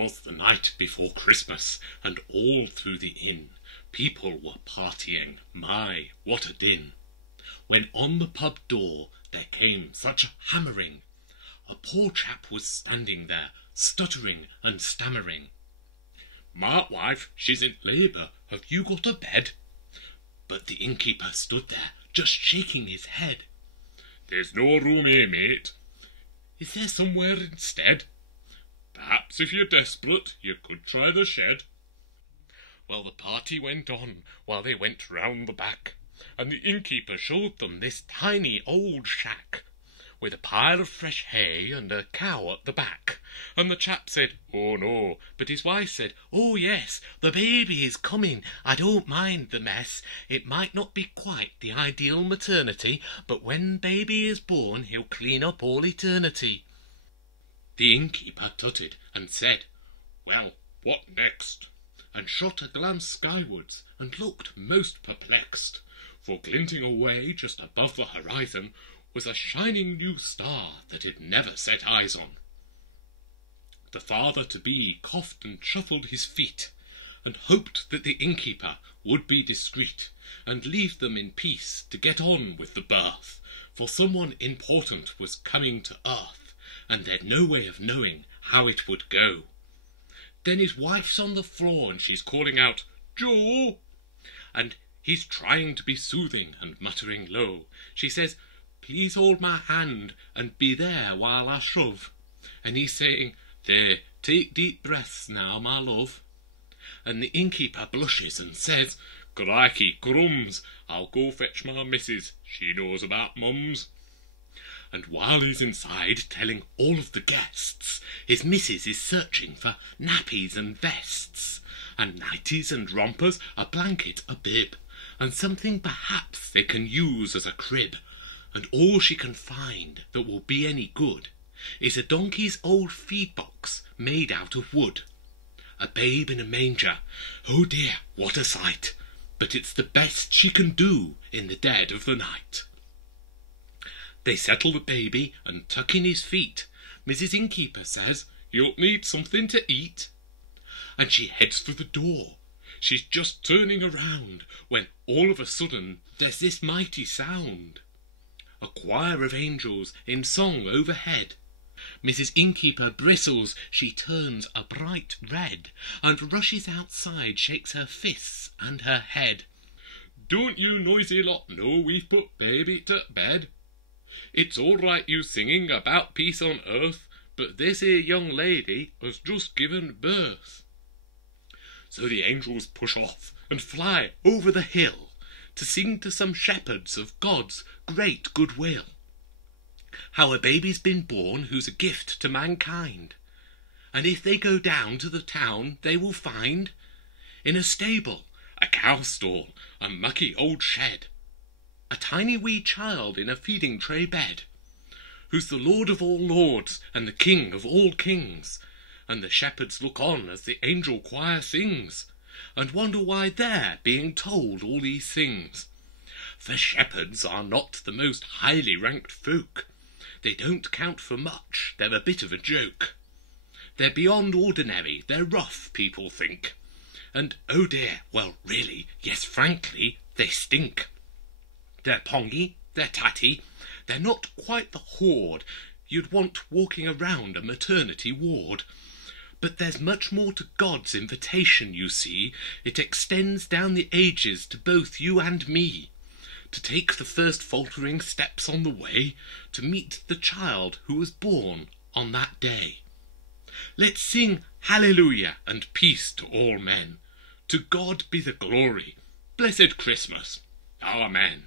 'Twas the night before Christmas, and all through the inn people were partying. My, what a din! When on the pub door there came such a hammering, a poor chap was standing there, stuttering and stammering. "My wife, she's in labour, have you got a bed?" But the innkeeper stood there, just shaking his head. "There's no room here, mate." "Is there somewhere instead?" "Perhaps if you're desperate, you could try the shed." Well, the party went on while they went round the back, and the innkeeper showed them this tiny old shack, with a pile of fresh hay and a cow at the back. And the chap said, "Oh no," but his wife said, "Oh yes, the baby is coming. I don't mind the mess. It might not be quite the ideal maternity, but when baby is born, he'll clean up all eternity." The innkeeper tutted and said, "Well, what next?" and shot a glance skywards and looked most perplexed, for glinting away just above the horizon was a shining new star that he'd never set eyes on. The father-to-be coughed and shuffled his feet, and hoped that the innkeeper would be discreet, and leave them in peace to get on with the birth, for someone important was coming to earth, and they'd no way of knowing how it would go. Then his wife's on the floor, and she's calling out, "Joe!" And he's trying to be soothing and muttering low. She says, "Please hold my hand and be there while I shove." And he's saying, "There, take deep breaths now, my love." And the innkeeper blushes and says, "Crikey, crumbs, I'll go fetch my missus. She knows about mums." And while he's inside telling all of the guests, his missus is searching for nappies and vests, and nighties and rompers, a blanket, a bib, and something perhaps they can use as a crib. And all she can find that will be any good is a donkey's old feed box made out of wood. A babe in a manger. Oh dear, what a sight! But it's the best she can do in the dead of the night. They settle the baby and tuck in his feet. Mrs. Innkeeper says, "You'll need something to eat." And she heads for the door. She's just turning around when all of a sudden there's this mighty sound. A choir of angels in song overhead. Mrs. Innkeeper bristles, she turns a bright red, and rushes outside, shakes her fists and her head. "Don't you noisy lot know we've put baby to bed? It's all right you singing about peace on earth, but this here young lady has just given birth." So the angels push off and fly over the hill to sing to some shepherds of God's great goodwill. How a baby's been born who's a gift to mankind. And if they go down to the town, they will find, in a stable, a cow stall, a mucky old shed, a tiny wee child in a feeding tray bed, who's the Lord of all lords and the King of all kings. And the shepherds look on as the angel choir sings, and wonder why they're being told all these things. For shepherds are not the most highly ranked folk. They don't count for much, they're a bit of a joke. They're beyond ordinary, they're rough, people think. And oh dear, well really, yes frankly, they stink. They're pongy, they're tatty, they're not quite the horde you'd want walking around a maternity ward. But there's much more to God's invitation, you see. It extends down the ages to both you and me, to take the first faltering steps on the way to meet the child who was born on that day. Let's sing hallelujah and peace to all men. To God be the glory. Blessed Christmas. Amen.